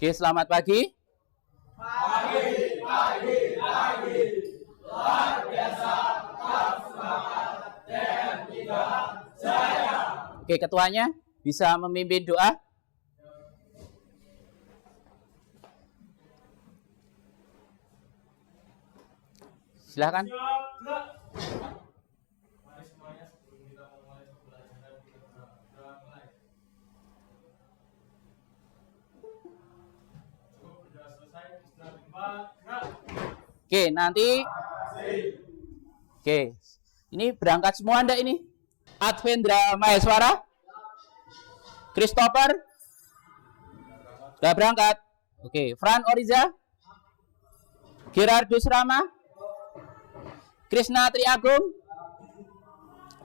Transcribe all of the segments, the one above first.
Oke, selamat pagi. Pagi. Luar biasa, tetap semangat, dan kita jaya. Oke, ketuanya bisa memimpin doa. Silakan. Mari semuanya sebelum kita memulai pembelajaran kita mulai. Cukup sudah selesai, istirahat 5 gerak. Oke, nanti. Oke, ini berangkat semua Anda ini. Advendra Maheswara, Christopher, sudah berangkat. Oke, Fran Oriza, Gerardus Rama, Krishna Triagung,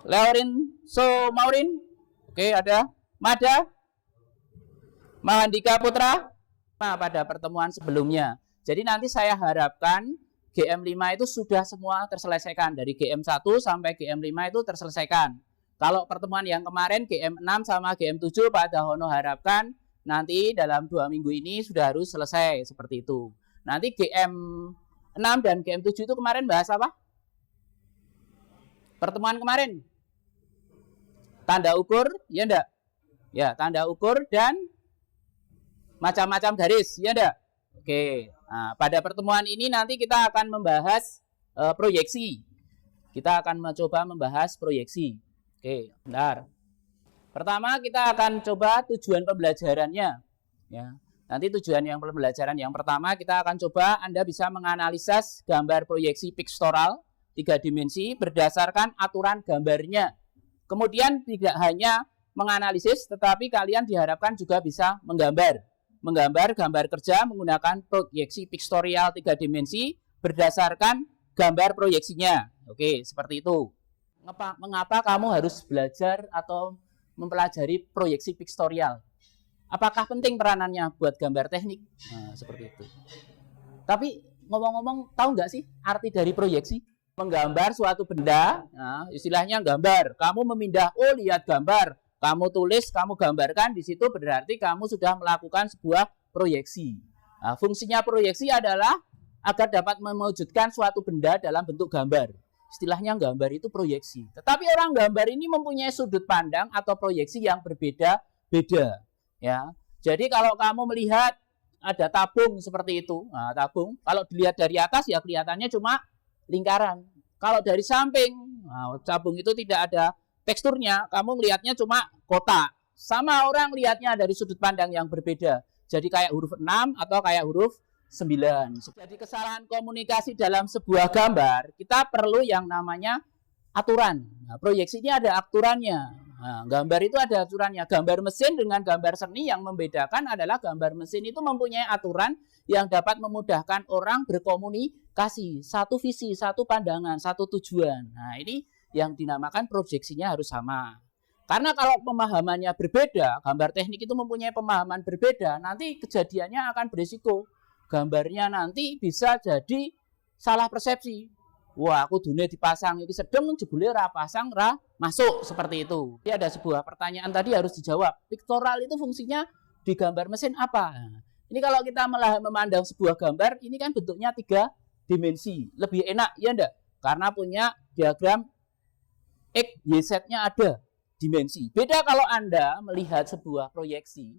Leorin So Maurin. Oke, ada Mada, Mahandika Putra. Pada pertemuan sebelumnya. Jadi nanti saya harapkan GM5 itu sudah semua terselesaikan. Dari GM1 sampai GM5 itu terselesaikan. Kalau pertemuan yang kemarin GM6 sama GM7 Pak Dahono harapkan nanti dalam 2 minggu ini sudah harus selesai seperti itu. Nanti GM6 dan GM7 itu kemarin bahas apa? Pertemuan kemarin tanda ukur, ya enggak? Ya, tanda ukur dan macam-macam garis, ya enggak? Oke, nah, pada pertemuan ini nanti kita akan membahas proyeksi. Kita akan mencoba membahas proyeksi. Oke, bentar. Pertama kita akan coba tujuan pembelajarannya. Ya, nanti tujuan yang pembelajaran yang pertama kita akan coba Anda bisa menganalisis gambar proyeksi piktoral 3 dimensi berdasarkan aturan gambarnya. Kemudian tidak hanya menganalisis, tetapi kalian diharapkan juga bisa menggambar gambar kerja menggunakan proyeksi piktorial 3 dimensi berdasarkan gambar proyeksinya. Oke, seperti itu. Mengapa kamu harus belajar atau mempelajari proyeksi piktorial? Apakah penting peranannya buat gambar teknik? Nah, seperti itu. Tapi ngomong-ngomong, tahu nggak sih arti dari proyeksi? Menggambar suatu benda, nah, istilahnya gambar. Kamu memindah, lihat gambar. Kamu tulis, kamu gambarkan, di situ berarti kamu sudah melakukan sebuah proyeksi. Nah, fungsinya proyeksi adalah agar dapat mewujudkan suatu benda dalam bentuk gambar. Istilahnya gambar itu proyeksi. Tetapi orang gambar ini mempunyai sudut pandang atau proyeksi yang berbeda-beda. Ya, jadi kalau kamu melihat ada tabung seperti itu, nah, tabung kalau dilihat dari atas ya kelihatannya cuma lingkaran. Kalau dari samping, nah, tabung itu tidak ada teksturnya, kamu melihatnya cuma kotak. Sama orang lihatnya dari sudut pandang yang berbeda. Jadi kayak huruf 6 atau kayak huruf 9. Jadi kesalahan komunikasi dalam sebuah gambar, kita perlu yang namanya aturan. Nah, proyeksi ini ada aturannya. Nah, gambar itu ada aturannya. Gambar mesin dengan gambar seni yang membedakan adalah gambar mesin itu mempunyai aturan yang dapat memudahkan orang berkomunikasi. Satu visi, satu pandangan, satu tujuan. Nah, ini yang dinamakan proyeksinya harus sama. Karena kalau pemahamannya berbeda, gambar teknik itu mempunyai pemahaman berbeda, nanti kejadiannya akan berisiko. Gambarnya nanti bisa jadi salah persepsi. Wah, aku dunia dipasang ini sedang jebule ra pasang ra masuk seperti itu. Jadi ada sebuah pertanyaan tadi harus dijawab. Piktoral itu fungsinya di gambar mesin apa? Nah, ini kalau kita memandang sebuah gambar, ini kan bentuknya 3 dimensi. Lebih enak, ya enggak? Karena punya diagram X, Y, Z-nya ada dimensi. Beda kalau Anda melihat sebuah proyeksi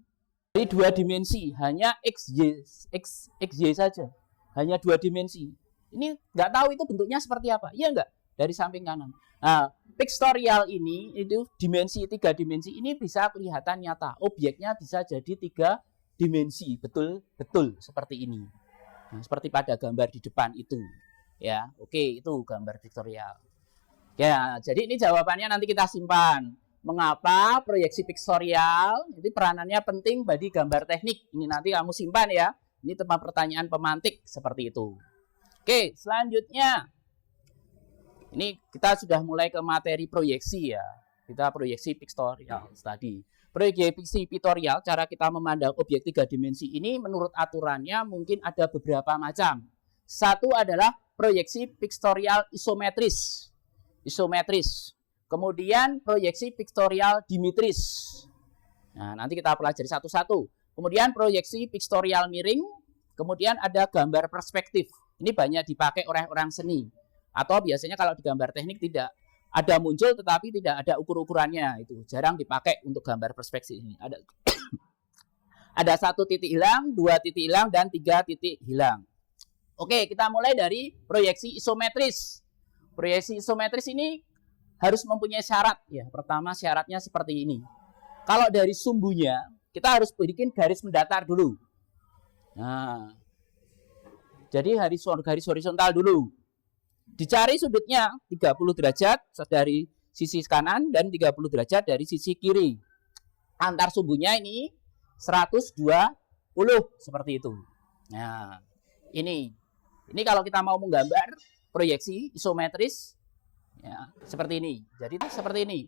dari 2 dimensi, hanya X, Y saja. Hanya 2 dimensi. Ini nggak tahu itu bentuknya seperti apa. Iya enggak? Dari samping kanan. Nah, piktorial ini, itu dimensi 3 dimensi, ini bisa kelihatan nyata. Objeknya bisa jadi 3 dimensi. Betul seperti ini. Nah, seperti pada gambar di depan itu. Ya, oke, itu gambar piktorial. Ya, jadi ini jawabannya nanti kita simpan. Mengapa proyeksi piktorial itu peranannya penting bagi gambar teknik? Ini nanti kamu simpan ya. Ini tempat pertanyaan pemantik seperti itu. Oke, selanjutnya. Ini kita sudah mulai ke materi proyeksi ya. Kita proyeksi piktorial tadi. Proyeksi piktorial, cara kita memandang objek 3 dimensi ini menurut aturannya mungkin ada beberapa macam. Satu adalah proyeksi piktorial isometris. Kemudian proyeksi piktorial dimetris. Nah, nanti kita pelajari satu-satu. Kemudian proyeksi pictorial miring, kemudian ada gambar perspektif. Ini banyak dipakai oleh orang seni. Atau biasanya kalau di gambar teknik tidak. Ada muncul tetapi tidak ada ukur-ukurannya. Itu jarang dipakai untuk gambar perspektif ini. Ada 1 titik hilang, 2 titik hilang, dan 3 titik hilang. Oke, kita mulai dari proyeksi isometris. Proyeksi isometris ini harus mempunyai syarat. Ya, pertama syaratnya seperti ini. Kalau dari sumbunya, kita harus bikin garis mendatar dulu. Nah, jadi garis horizontal dulu. Dicari sudutnya 30 derajat dari sisi kanan dan 30 derajat dari sisi kiri. Antar sumbunya ini 120 seperti itu. Nah, ini kalau kita mau menggambar proyeksi isometris ya, seperti ini. Jadi itu seperti ini.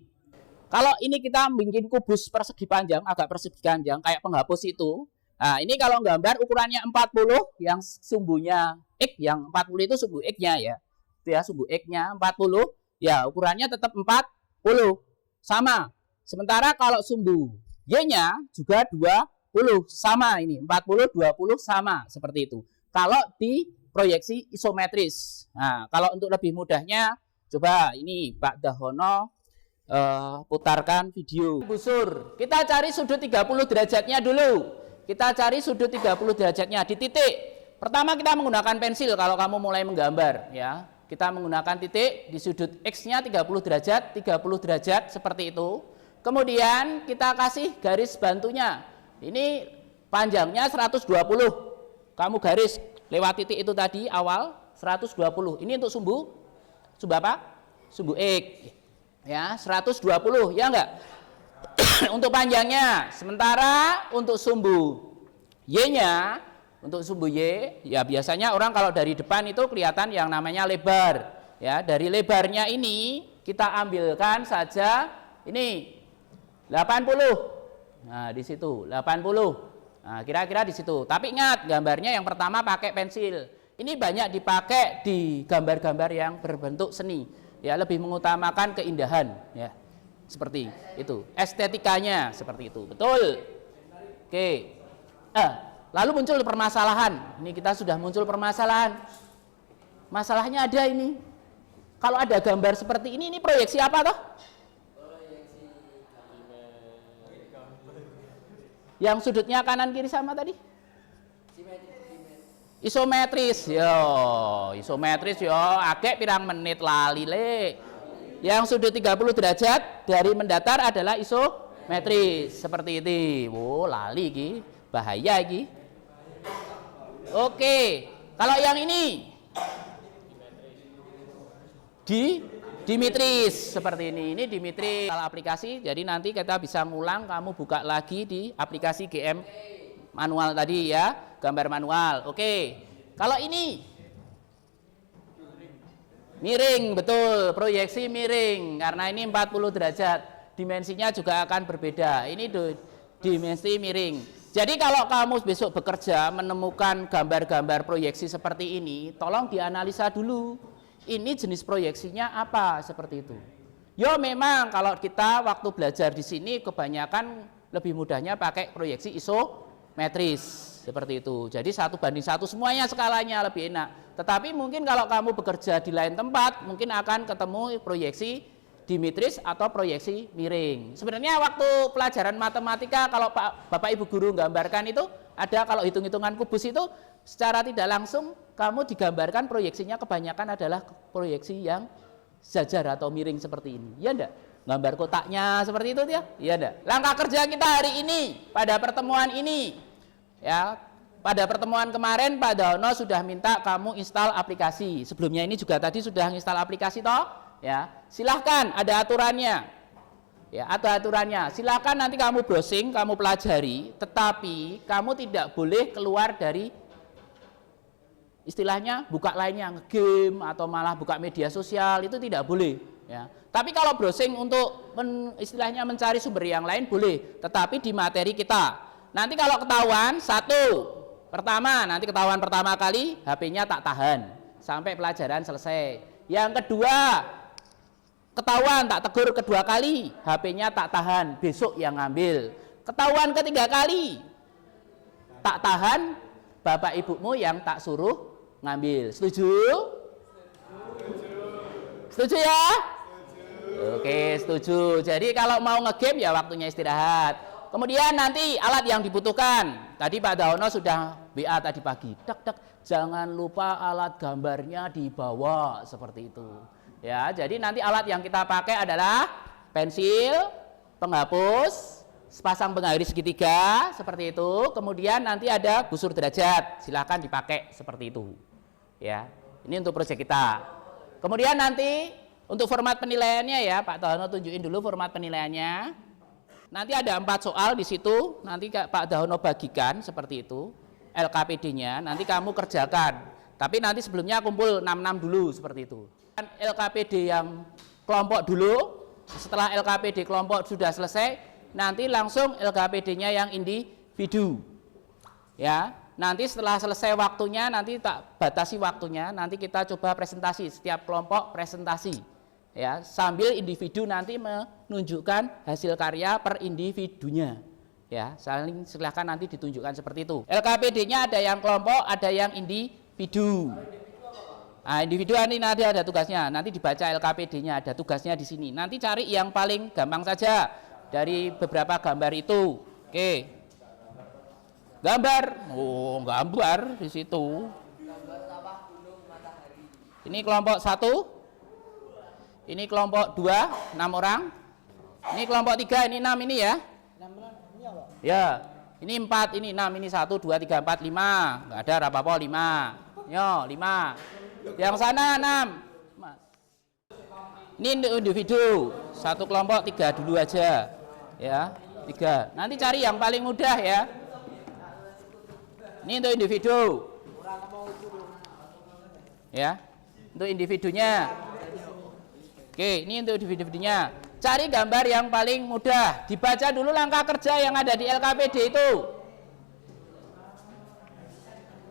Kalau ini kita bikin kubus persegi panjang, agak persegi panjang kayak penghapus itu. Nah, ini kalau gambar ukurannya 40 yang sumbunya X, yang 40 itu sumbu X-nya ya. Itu ya sumbu X-nya 40, ya ukurannya tetap 40. Sama. Sementara kalau sumbu Y-nya juga 20, sama ini. 40, 20 sama seperti itu. Kalau di proyeksi isometris. Nah, kalau untuk lebih mudahnya coba ini Pak Dahono putarkan video. Busur. Kita cari sudut 30 derajatnya dulu. Kita cari sudut 30 derajatnya di titik. Pertama kita menggunakan pensil kalau kamu mulai menggambar ya. Kita menggunakan titik di sudut X-nya 30 derajat, 30 derajat seperti itu. Kemudian kita kasih garis bantunya. Ini panjangnya 120. Kamu garis lewat titik itu tadi awal 120. Ini untuk sumbu apa? Sumbu X. Ya, 120 ya enggak? Untuk panjangnya. Sementara untuk sumbu Y-nya, untuk sumbu Y, ya biasanya orang kalau dari depan itu kelihatan yang namanya lebar. Ya, dari lebarnya ini kita ambilkan saja ini 80. Nah, di situ 80. Nah, kira-kira di situ. Tapi ingat, gambarnya yang pertama pakai pensil. Ini banyak dipakai di gambar-gambar yang berbentuk seni. Ya, lebih mengutamakan keindahan, ya. Seperti itu. Estetikanya seperti itu. Betul. Oke. Lalu muncul permasalahan. Ini kita sudah muncul permasalahan. Masalahnya ada ini. Kalau ada gambar seperti ini proyeksi apa toh? Yang sudutnya kanan kiri sama tadi? Isometris. Isometris agak pirang menit lali le. Yang sudut 30 derajat dari mendatar adalah isometris seperti ini. Lali iki, bahaya iki. Oke. Kalau yang ini dimetris seperti ini. Ini dimetris aplikasi. Jadi nanti kita bisa ngulang, kamu buka lagi di aplikasi GM manual tadi ya, gambar manual. Oke. Kalau ini miring, betul, proyeksi miring karena ini 40 derajat. Dimensinya juga akan berbeda. Ini dimensi miring. Jadi kalau kamu besok bekerja menemukan gambar-gambar proyeksi seperti ini, tolong dianalisa dulu. Ini jenis proyeksinya apa seperti itu. Memang kalau kita waktu belajar di sini kebanyakan lebih mudahnya pakai proyeksi isometris seperti itu. Jadi 1:1 semuanya skalanya lebih enak. Tetapi mungkin kalau kamu bekerja di lain tempat, mungkin akan ketemu proyeksi dimetris atau proyeksi miring. Sebenarnya waktu pelajaran matematika kalau Bapak Ibu guru gambarkan itu ada, kalau hitung-hitungan kubus itu secara tidak langsung kamu digambarkan proyeksinya kebanyakan adalah proyeksi yang sejajar atau miring seperti ini. Ya enggak? Gambar kotaknya seperti itu ya? Ya enggak? Langkah kerja kita hari ini pada pertemuan ini ya. Pada pertemuan kemarin Pak Dahono sudah minta kamu install aplikasi. Sebelumnya ini juga tadi sudah install aplikasi toh? Ya, silahkan ada aturannya. Ya, ada aturannya. Silahkan nanti kamu browsing, kamu pelajari, tetapi kamu tidak boleh keluar dari istilahnya buka lainnya, nge-game atau malah buka media sosial, itu tidak boleh. Ya. Tapi kalau browsing untuk istilahnya mencari sumber yang lain boleh, tetapi di materi kita. Nanti kalau ketahuan, nanti ketahuan pertama kali HP-nya tak tahan sampai pelajaran selesai. Yang kedua, ketahuan tak tegur kedua kali, HP-nya tak tahan, besok yang ngambil. Ketahuan ketiga kali, tak tahan bapak ibumu yang tak suruh ngambil. Setuju? Setuju ya? Oke, setuju. Jadi kalau mau ngegame ya waktunya istirahat. Kemudian nanti alat yang dibutuhkan. Tadi Pak Daono sudah WA tadi pagi. Jangan lupa alat gambarnya dibawa seperti itu. Ya, jadi nanti alat yang kita pakai adalah pensil, penghapus, sepasang penggaris segitiga seperti itu. Kemudian nanti ada busur derajat. Silahkan dipakai seperti itu. Ya, ini untuk proyek kita. Kemudian nanti untuk format penilaiannya ya, Pak Dahono tunjukin dulu format penilaiannya. Nanti ada 4 soal di situ, nanti Pak Dahono bagikan seperti itu, LKPD-nya, nanti kamu kerjakan. Tapi nanti sebelumnya kumpul 6-6 dulu seperti itu. LKPD yang kelompok dulu, setelah LKPD kelompok sudah selesai, nanti langsung LKPD-nya yang individu. Ya, nanti setelah selesai waktunya, nanti tak batasi waktunya, nanti kita coba presentasi, setiap kelompok presentasi. Ya, sambil individu nanti menunjukkan hasil karya per individunya. Ya, silahkan nanti ditunjukkan seperti itu. LKPD-nya ada yang kelompok, ada yang individu. Nah, individu ini nanti ada tugasnya. Nanti dibaca LKPD-nya, ada tugasnya di sini. Nanti cari yang paling gampang saja dari beberapa gambar itu. Oke. Gambar. Oh, gambar di situ. Ini kelompok 1. Ini kelompok 2, 6 orang. Ini kelompok 3, ini 6 ini ya. 6 orang ini apa? Ya. Ini 4, ini 6, ini 1, 2, 3, 4, 5. Enggak ada rapopo 5. Yo, 5. Yang sana 6. Ini individu. Satu kelompok 3 dulu aja. Ya, 3. Nanti cari yang paling mudah ya. Ini untuk individu. Ya. Untuk individunya. Oke, ini untuk individunya. Cari gambar yang paling mudah. Dibaca dulu langkah kerja yang ada di LKPD itu.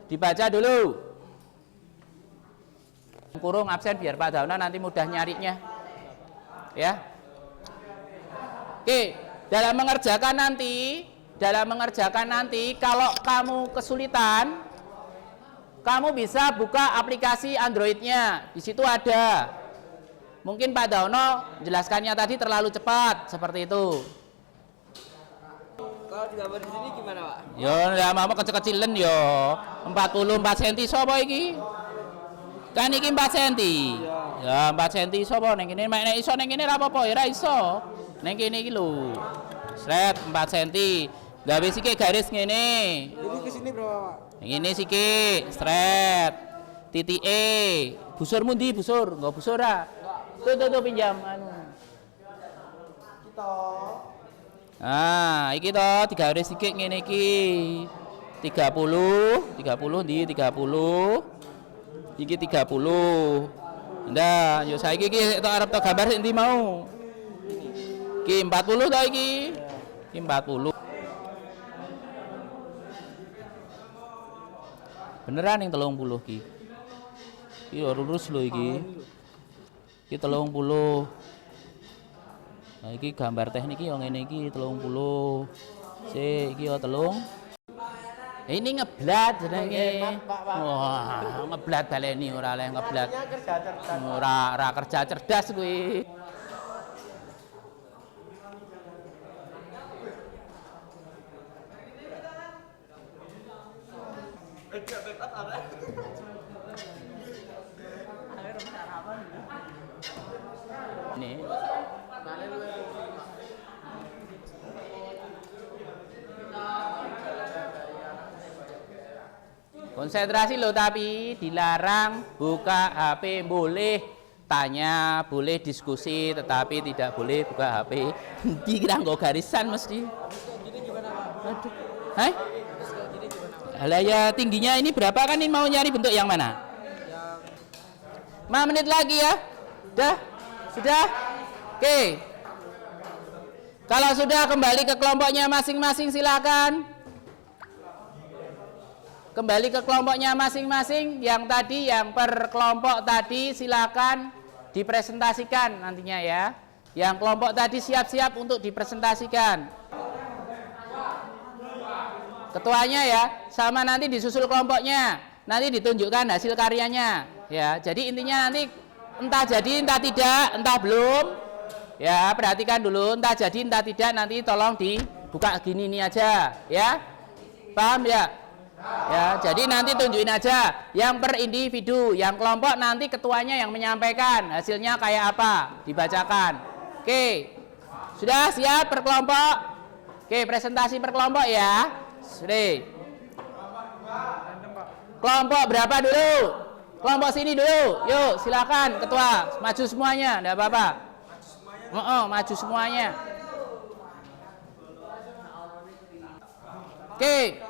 Dibaca dulu. Kurung absen biar Pak Dauna nanti mudah nyarinya. Ya. Oke, dalam mengerjakan nanti kalau kamu kesulitan, kamu bisa buka aplikasi Android-nya. Di situ ada. Mungkin Pak Daono jelaskannya tadi terlalu cepat, seperti itu. Kalau digambar di sini gimana, Pak? Yo, ndak mau kecil-kecilen yo. 44 cm sapa iki? Kan iki 4 cm. Ya, 4 cm sapa ning kene? Nek iso ning kene ra apa-apa, ya ra iso. Ning kene iki lho. Sret 4 cm. Gawe sikik garis ngene. Jadi ke sini berapa, Pak? Ngene sikik, sret. Titike. Busur mundi busur? Enggak busur ra. Tuh pinjam anu. Kita. Nah, iki to digawe sikik ngene iki. 30 ndi 30. Iki 30. Ndak, yo saiki iki tok arep tok gambar sik ndi mau. Iki 40 to iki. Iki 40. Beneran yang 30 iki. Iki lurus lho iki. Iki 30. Nah iki gambar teknik iki yang ngene iki 30. Sik iki yo 3. Ini ngeblat jenenge. Wah, ngeblat baleni ora oleh ngeblat. Ora kerja cerdas kuwi. Ini. Konsentrasi loh, tapi dilarang buka HP. Boleh tanya, boleh diskusi, tetapi tidak boleh buka HP. Kira nggak garisan mesti. Aduh. Hai? Alah ya tingginya ini berapa kan, ini mau nyari bentuk yang mana? 5 menit lagi ya. Sudah? Oke. Kalau sudah kembali ke kelompoknya masing-masing silakan. Kembali ke kelompoknya masing-masing. Yang tadi, yang per kelompok tadi silakan dipresentasikan nantinya ya. Yang kelompok tadi siap-siap untuk dipresentasikan. ketuanya ya, sama nanti disusul kelompoknya, nanti ditunjukkan hasil karyanya ya. Jadi intinya nanti entah jadi entah tidak, entah belum ya, perhatikan dulu, entah jadi entah tidak, nanti tolong dibuka gini nih aja ya, paham ya? Ya, jadi nanti tunjukin aja yang per individu, yang kelompok nanti ketuanya yang menyampaikan hasilnya kayak apa, dibacakan. Oke, sudah siap per kelompok? Oke, presentasi per kelompok ya. Sudah. Kelompok berapa dulu? Kelompok sini dulu. Yuk, silakan ketua, maju semuanya, enggak apa-apa. Maju semuanya. Oke.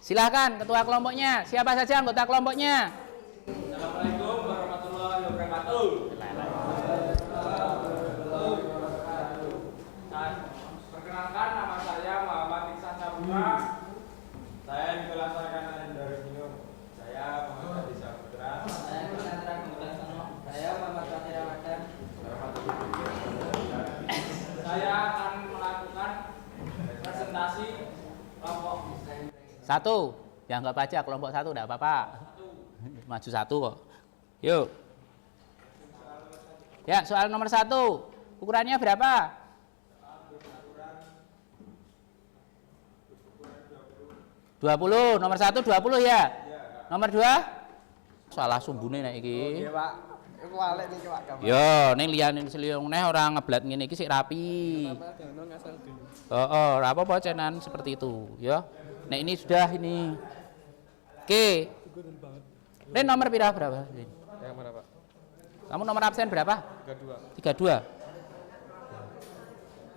Silakan ketua kelompoknya. Siapa saja anggota kelompoknya? Assalamualaikum warahmatullahi wabarakatuh. Perkenalkan, nama saya Muhammad Iksan Saputra. Saya Nikolas Sarkana dari Ginung. Saya Muhammad Adi Saputra. Saya Kusandra Kemudian Sono. Saya Muhammad Fatih Ramadan. Saya akan melakukan presentasi kelompok. Satu. Ya anggap aja kelompok satu, enggak apa-apa. Maju satu kok. Yuk. Ya, soal nomor 1. Ukurannya berapa? 20. Nomor 1 20 ya? Nomor 2? Salah sumbune nek iki. Iya, Pak. Iku walek nih, Pak. Yo, ning liyane seliyong neh ora ngeblat ngene iki sik rapi. Oh, ora apa-apa cenan seperti itu, ya. Nek ini sudah ini. Oke. Ini nomor berapa? Yang mana, Pak? Kamu nomor absen berapa? 32.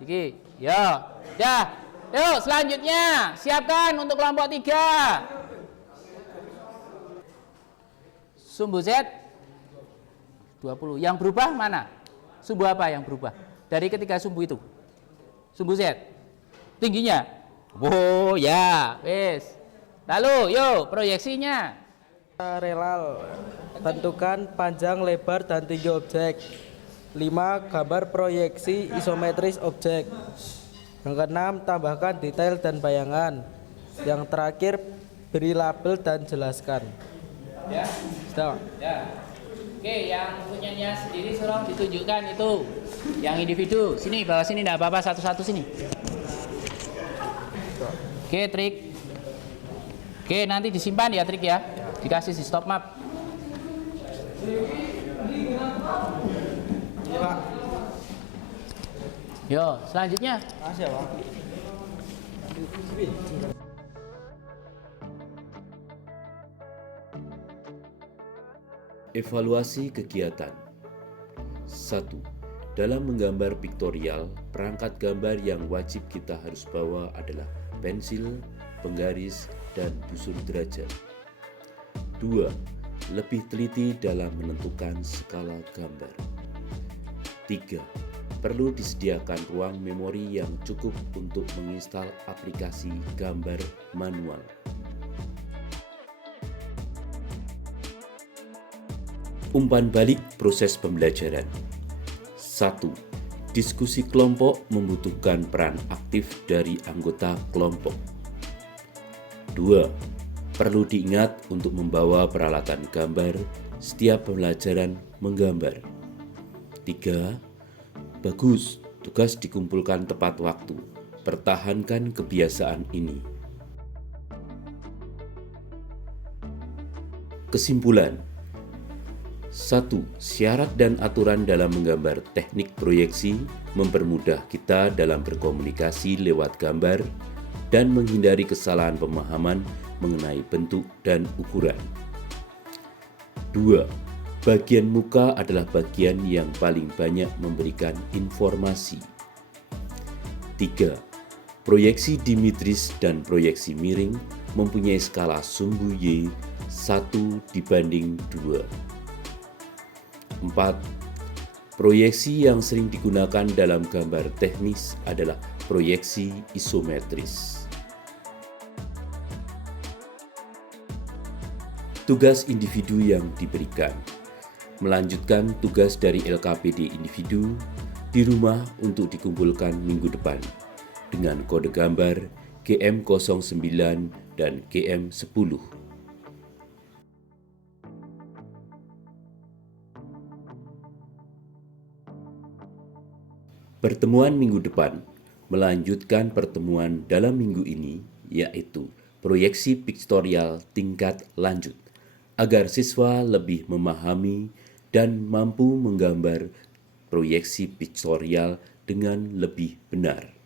32. Iki, ya. Dah. Yuk, selanjutnya siapkan untuk kelompok 3. Sumbu Z 20. Yang berubah mana? Sumbu apa yang berubah? Dari ketiga sumbu itu. Sumbu Z. Tingginya. Oh, ya, wes. Lalu, yuk, proyeksinya. Relal, tentukan panjang, lebar, dan tinggi objek. 5. Gambar proyeksi isometris objek. Yang keenam, tambahkan detail dan bayangan. Yang terakhir, beri label dan jelaskan. Ya, Sudah. ya. Oke, yang punyanya sendiri suruh ditunjukkan itu. Yang individu, sini, bawah sini, enggak apa-apa, satu-satu sini. Oke, trik. Oke, nanti disimpan ya trik ya. Dikasih di stop map. Yo, selanjutnya. Makasih ya, Pak. Evaluasi kegiatan. 1. Dalam menggambar piktorial, perangkat gambar yang wajib kita harus bawa adalah pensil, penggaris, dan busur derajat. 2. Lebih teliti dalam menentukan skala gambar. 3. Perlu disediakan ruang memori yang cukup untuk menginstal aplikasi gambar manual. Umpan balik proses pembelajaran. 1. Diskusi kelompok membutuhkan peran aktif dari anggota kelompok. 2. Perlu diingat untuk membawa peralatan gambar setiap pembelajaran menggambar. 3. Bagus, tugas dikumpulkan tepat waktu. Pertahankan kebiasaan ini. Kesimpulan. 1. Syarat dan aturan dalam menggambar teknik proyeksi mempermudah kita dalam berkomunikasi lewat gambar dan menghindari kesalahan pemahaman mengenai bentuk dan ukuran. 2. Bagian muka adalah bagian yang paling banyak memberikan informasi. 3. Proyeksi dimetris dan proyeksi miring mempunyai skala sumbu Y 1:2. 4. Proyeksi yang sering digunakan dalam gambar teknis adalah proyeksi isometris. Tugas individu yang diberikan. Melanjutkan tugas dari LKPD individu di rumah untuk dikumpulkan minggu depan dengan kode gambar GM09 dan GM10. Pertemuan minggu depan melanjutkan pertemuan dalam minggu ini, yaitu proyeksi piktorial tingkat lanjut, agar siswa lebih memahami dan mampu menggambar proyeksi piktorial dengan lebih benar.